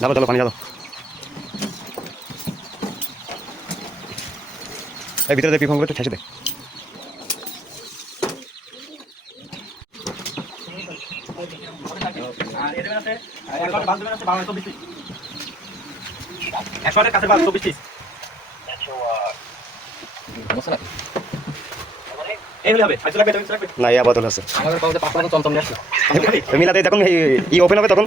ঢালো ঢালো পানি ঢালো এই ভিতরে যে পিফামগুলো একটু ঠেসে দে। একশোটার কাছে বাদ চব্বিশ পিস না ইয়া বদল আছে মিলাতে যখন ই ওপেন হবে তখন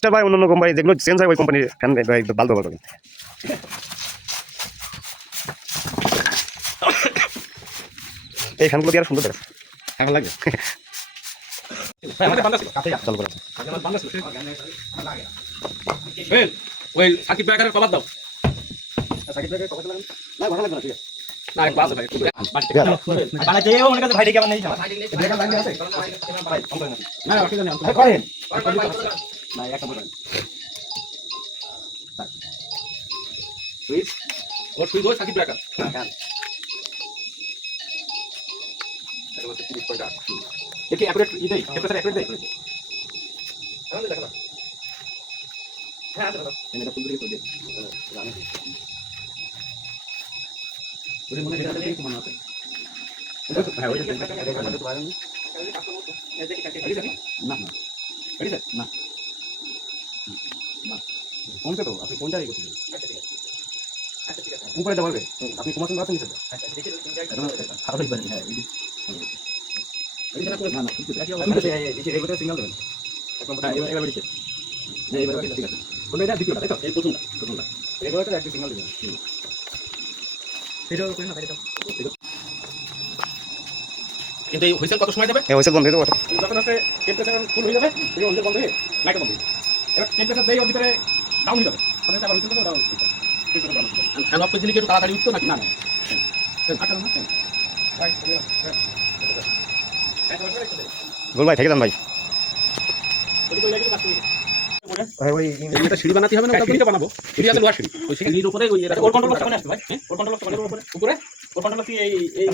স্টার ভাই অন্যান্য কোম্পানি যেগুলো চেঞ্জ হয় ওই কোম্পানির ফ্যান বাল দেবো তখন এই ফ্যানগুলো দিয়ে সুন্দর দেখাচ্ছে এখন লাগবে চল করে ওই সাকিব ব্যাগারের দাও সাকিব ব্যাগারের না ভালো না ঠিক আছে ভাই না একটা বলেন সুইচ? ওর সুইচ ওই সাকিব হ্যাঁ দেখি অ্যাকুরেট ই দেই টেম্পারেচার অ্যাকুরেট দেখা হ্যাঁ এটা ফুল দিয়ে করে দিই জানি। ওরে মনে এটা থেকে মনে আছে হ্যাঁ ওই না না। না। কমছে তো আপনি কোন জায়গায় আচ্ছা ঠিক আছে উপরে দেওয়া আপনি কমাসন বাড়াতে নিছেন আচ্ছা দেখি খারাপ হইবে না হ্যাঁ না না ঠিক আছে রেগুলার সিগন্যাল দেবেন এখন এবার না এবার ঠিক আছে কোন এটা দ্বিতীয়টা তাই তো এই প্রথমটা প্রথমটা রেগুলারটা একটা সিগন্যাল দেবেন সেটাও করি না তাই তো কিন্তু এই হুইসেল কত সময় যাবে এই ওইসব বন্ধ হয়ে যাব যখন আছে টেম্পারেচার ফুল হয়ে যাবে এই অঞ্চল বন্ধ হয়ে লাইট বন্ধ হয়ে এবার টেম্পারেচার দেই ওর ভিতরে ডাউন হয়ে যাবে তখন আবার হুইসেল ডাউন হয়ে যাবে ফ্যান অফ করে দিলে কি একটু তাড়াতাড়ি উঠতো নাকি না আচ্ছা গোল ভাই থেকে যান ভাই সিঁড়ি বানাতে হবে না সিঁড়িটা বানাবো সিঁড়ি আছে লোহার সিঁড়ি ওই সিঁড়ির উপরে ওই ওর কন্ট্রোল বক্স আসবে ভাই ওর কন্ট্রোল বক্স উপরে উপরে ওর কন্ট্রোল কি এই এই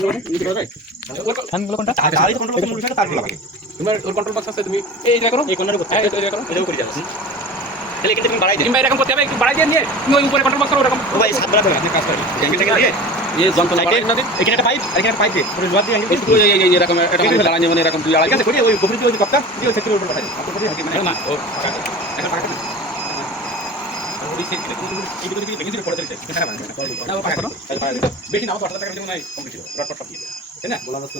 ফ্যানগুলো কোনটা আর কন্ট্রোল বক্স লাগে তোমার ওর কন্ট্রোল বক্স আছে তুমি এই করো। এই কর্নারে করতে এই জায়গা করো। এটাও করে যাবে তাহলে কিন্তু তুমি বাড়াই দিই কিংবা এরকম করতে হবে একটু বাড়াই দিয়ে নিয়ে তুমি ওই উপরে কন্ট্রোল বক্স করো এরকম ভাই সাত বেলা আপনি কাজ করেন থেকে দিয়ে এই যন্ত্র লাইটে না দিন। এখানে একটা পাইপ এখানে একটা পাইপ দিয়ে পুরো লোহার দিয়ে একটু এই এই এরকম তুই আড়াই করি ওই গভীর দিয়ে ওই দিয়ে ওই উপর পাঠাই হাকি মানে না ও এখন না পাকা করো। বেশি না 10 টাকা দিলে নাই কমপ্লিট হবে সব দিয়ে তাই না? বলা যাচ্ছে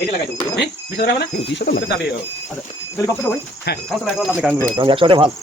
এই যে লাগাই দেবো হ্যাঁ 20000 টাকা না 200 টাকা দাবি হেলিকপ্টার ভাই হ্যাঁ সমস্যা নাই এখন আপনি কান আমি একশো ভালো